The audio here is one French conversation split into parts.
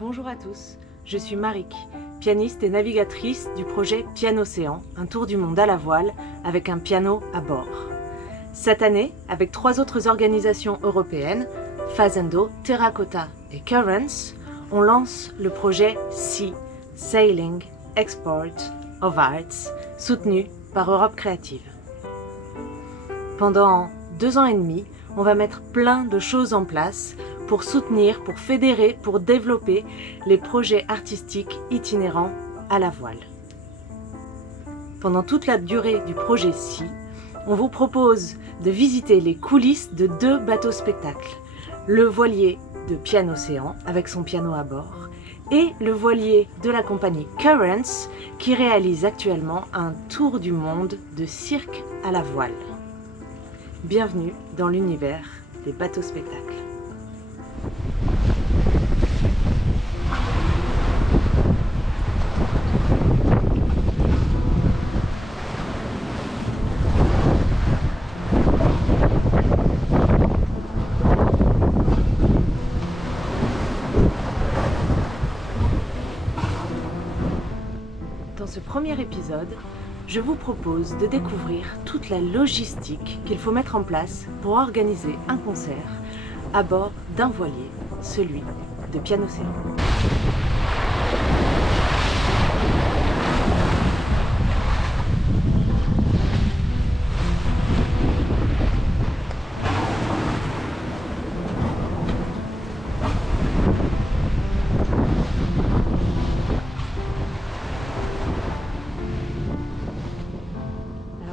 Bonjour à tous, je suis Maric, pianiste et navigatrice du projet Pianocéan, un tour du monde à la voile avec un piano à bord. Cette année, avec 3 autres organisations européennes, Fazendo, Terracotta et Currents, on lance le projet Sea, Sailing Export of Arts, soutenu par Europe Créative. Pendant 2 ans et demi, on va mettre plein de choses en place pour soutenir, pour fédérer, pour développer les projets artistiques itinérants à la voile. Pendant toute la durée du projet Sea, on vous propose de visiter les coulisses de 2 bateaux-spectacles. Le voilier de Pianocéan, avec son piano à bord, et le voilier de la compagnie Currents, qui réalise actuellement un tour du monde de cirque à la voile. Bienvenue dans l'univers des bateaux-spectacles. Dans ce premier épisode, je vous propose de découvrir toute la logistique qu'il faut mettre en place pour organiser un concert à bord d'un voilier, celui de Pianocéan.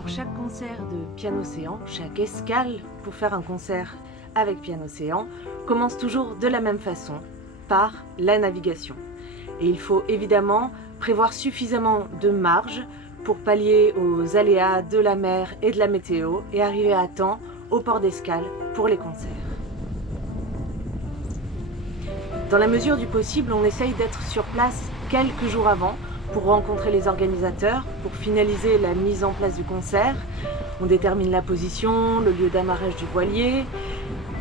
Chaque concert de Pianocéan, chaque escale pour faire un concert avec Pianocéan commence toujours de la même façon, par la navigation. Et il faut évidemment prévoir suffisamment de marge pour pallier aux aléas de la mer et de la météo et arriver à temps au port d'escale pour les concerts. Dans la mesure du possible, on essaye d'être sur place quelques jours avant pour rencontrer les organisateurs, pour finaliser la mise en place du concert. On détermine la position, le lieu d'amarrage du voilier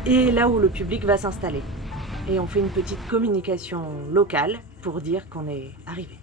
et là où le public va s'installer. Et on fait une petite communication locale pour dire qu'on est arrivé.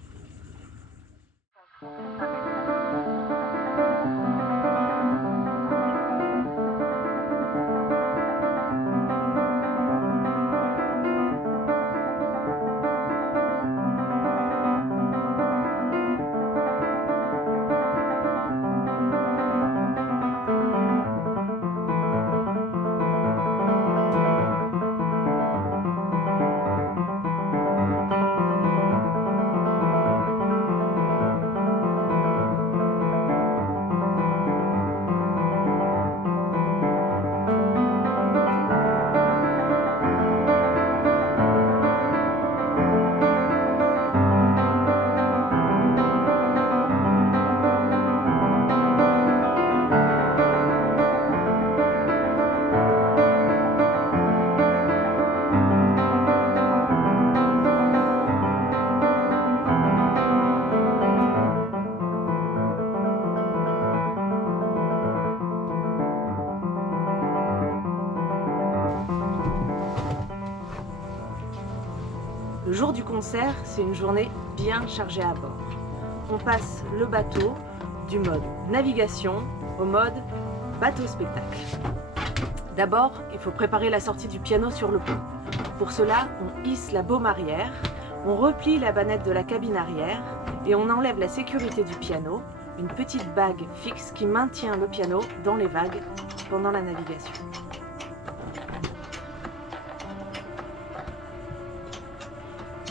Le jour du concert, c'est une journée bien chargée à bord. On passe le bateau du mode navigation au mode bateau-spectacle. D'abord, il faut préparer la sortie du piano sur le pont. Pour cela, on hisse la baume arrière, on replie la bannette de la cabine arrière et on enlève la sécurité du piano, une petite bague fixe qui maintient le piano dans les vagues pendant la navigation.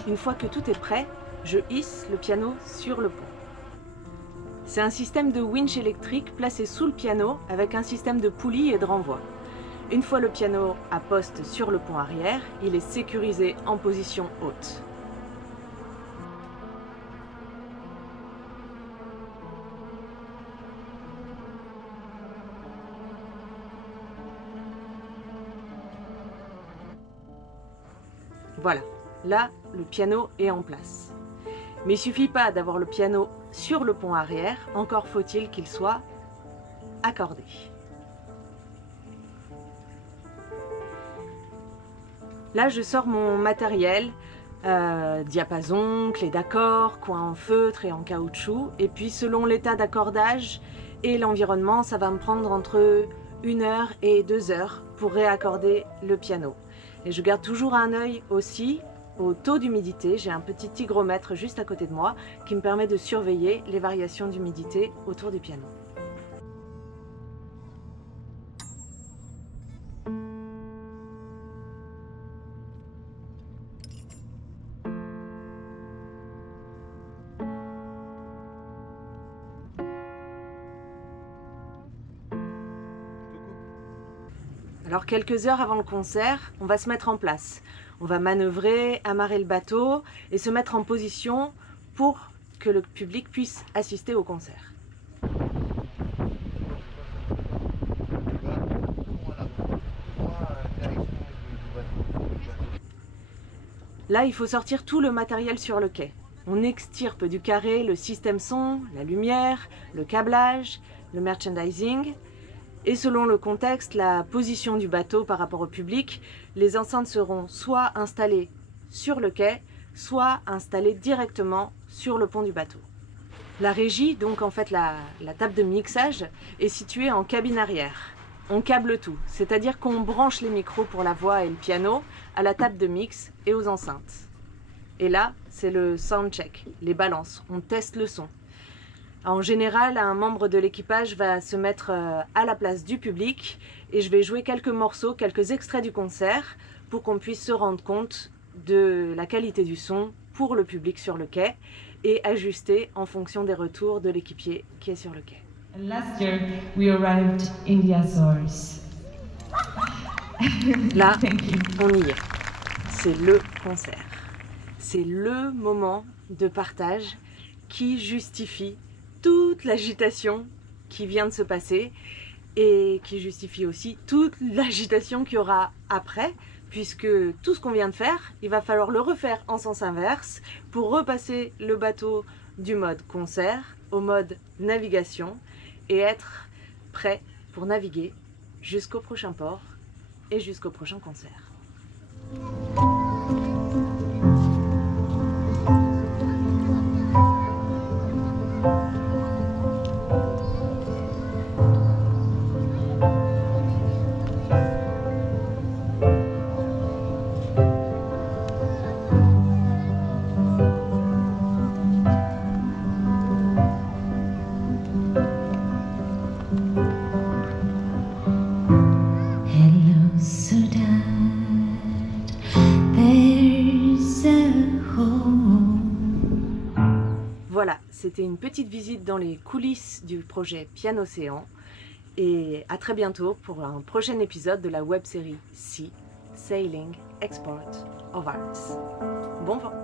Une fois que tout est prêt, je hisse le piano sur le pont. C'est un système de winch électrique placé sous le piano avec un système de poulies et de renvoi. Une fois le piano à poste sur le pont arrière, il est sécurisé en position haute. Voilà, là, le piano est en place. Mais il ne suffit pas d'avoir le piano sur le pont arrière, encore faut-il qu'il soit accordé. Là, je sors mon matériel, diapason, clé d'accord, coin en feutre et en caoutchouc. Et puis, selon l'état d'accordage et l'environnement, ça va me prendre entre 1 heure et 2 heures pour réaccorder le piano. Et je garde toujours un œil aussi au taux d'humidité. J'ai un petit hygromètre juste à côté de moi qui me permet de surveiller les variations d'humidité autour du piano. Alors quelques heures avant le concert, on va se mettre en place. On va manœuvrer, amarrer le bateau et se mettre en position pour que le public puisse assister au concert. Là, il faut sortir tout le matériel sur le quai. On extirpe du carré le système son, la lumière, le câblage, le merchandising. Et selon le contexte, la position du bateau par rapport au public, les enceintes seront soit installées sur le quai, soit installées directement sur le pont du bateau. La régie, donc en fait la table de mixage, est située en cabine arrière. On câble tout, c'est-à-dire qu'on branche les micros pour la voix et le piano à la table de mix et aux enceintes. Et là, c'est le soundcheck, les balances, on teste le son. En général, un membre de l'équipage va se mettre à la place du public et je vais jouer quelques morceaux, quelques extraits du concert pour qu'on puisse se rendre compte de la qualité du son pour le public sur le quai et ajuster en fonction des retours de l'équipier qui est sur le quai. Last year, we arrived in the Azores. Là, on y est. C'est le concert. C'est le moment de partage qui justifie toute l'agitation qui vient de se passer et qui justifie aussi toute l'agitation qu'il y aura après, puisque tout ce qu'on vient de faire, il va falloir le refaire en sens inverse pour repasser le bateau du mode concert au mode navigation et être prêt pour naviguer jusqu'au prochain port et jusqu'au prochain concert. Voilà, c'était une petite visite dans les coulisses du projet Pianocéan et à très bientôt pour un prochain épisode de la web-série Sea, Sailing, Export of Arts. Bon vent!